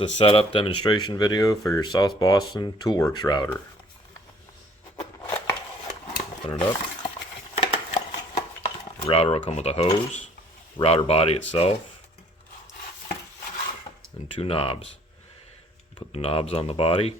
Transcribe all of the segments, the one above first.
It's a setup demonstration video for your South Boston Toolworks router. Open it up. The router will come with a hose, router body itself, and two knobs. Put the knobs on the body.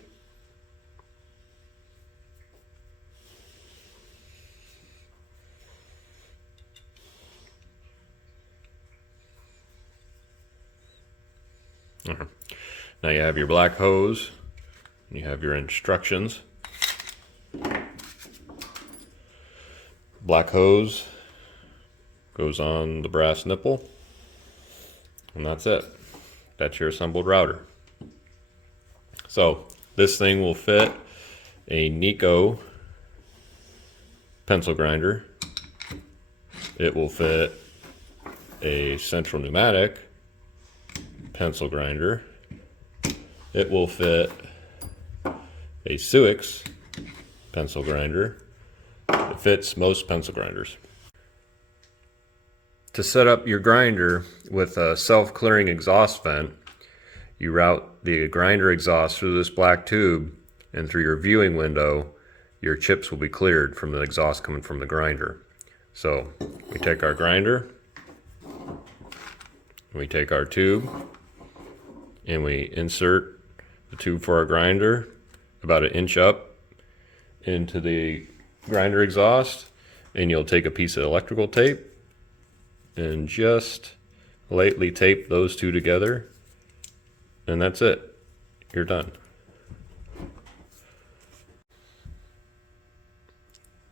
Now you have your black hose, and you have your instructions. Black hose goes on the brass nipple, and that's it. That's your assembled router. So this thing will fit a Nico pencil grinder. It will fit a Central Pneumatic pencil grinder. It will fit a Suix pencil grinder. It fits most pencil grinders. To set up your grinder with a self-clearing exhaust vent, you route the grinder exhaust through this black tube, and through your viewing window, your chips will be cleared from the exhaust coming from the grinder. So we take our grinder, we take our tube, and we insert the tube for our grinder about 1 inch up into the grinder exhaust, and you'll take a piece of electrical tape and just lightly tape those two together, and that's it. You're done.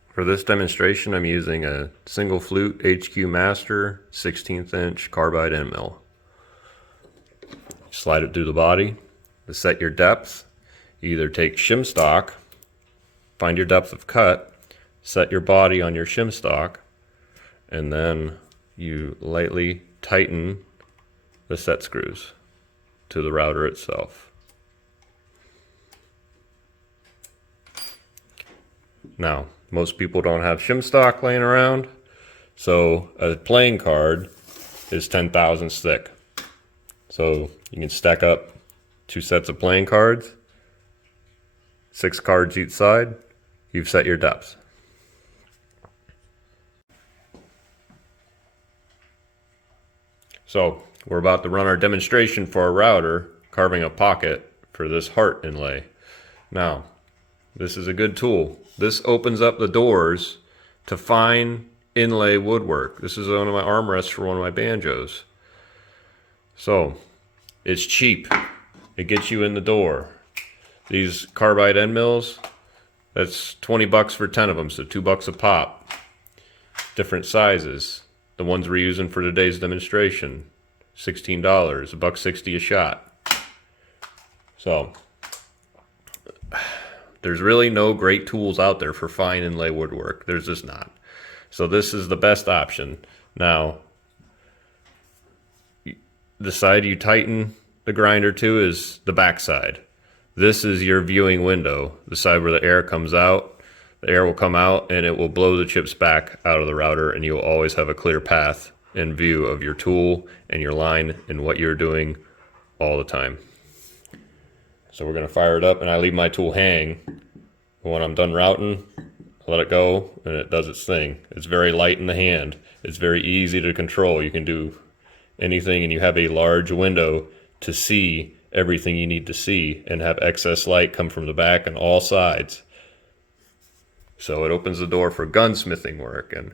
For this demonstration, I'm using a single flute HQ Master 16th inch carbide end mill. Slide it through the body. To set your depth, you either take shim stock, find your depth of cut, set your body on your shim stock, and then you lightly tighten the set screws to the router itself. Now, most people don't have shim stock laying around, so a playing card is 10 thousandths thick. So you can stack up 2 sets of playing cards, 6 cards each side. You've set your depth. So we're about to run our demonstration for our router, carving a pocket for this heart inlay. Now, this is a good tool. This opens up the doors to fine inlay woodwork. This is one of my armrests for one of my banjos. So it's cheap. It gets you in the door. These carbide end mills, that's 20 bucks for 10 of them, so $2 a pop. Different sizes. The ones we're using for today's demonstration, $16, $1.60 a shot. So there's really no great tools out there for fine inlay woodwork. There's just not. So this is the best option. Now, the side you tighten the grinder to is the back side. This is your viewing window, the side where the air comes out. The air will come out and it will blow the chips back out of the router, and you will always have a clear path in view of your tool and your line and what you're doing all the time. So we're gonna fire it up, and I leave my tool hang. When I'm done routing, I let it go and it does its thing. It's very light in the hand. It's very easy to control. You can do anything, and you have a large window to see everything you need to see and have excess light come from the back and all sides. So it opens the door for gunsmithing work and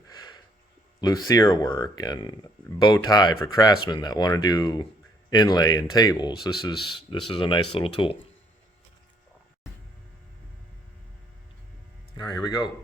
luthier work and bow tie for craftsmen that want to do inlay and tables. This is a nice little tool. All right, here we go.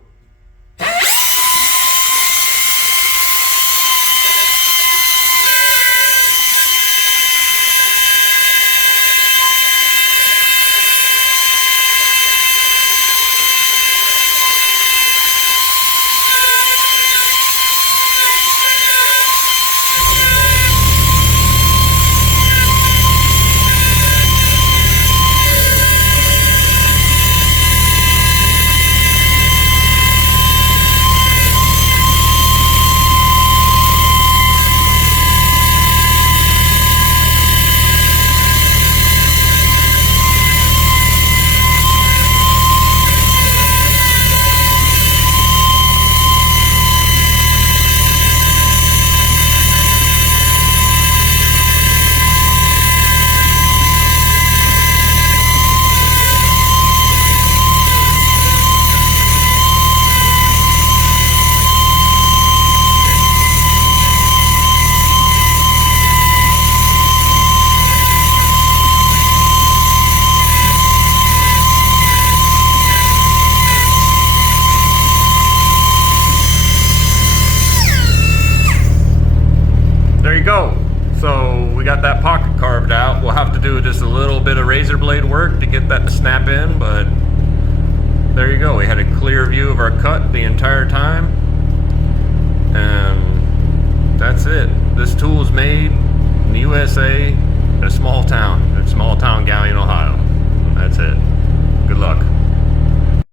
we got that pocket carved out. We'll have to do just a little bit of razor blade work to get that to snap in, but there you go. We had a clear view of our cut the entire time, and that's it. This tool is made in the USA in a small town Gallien,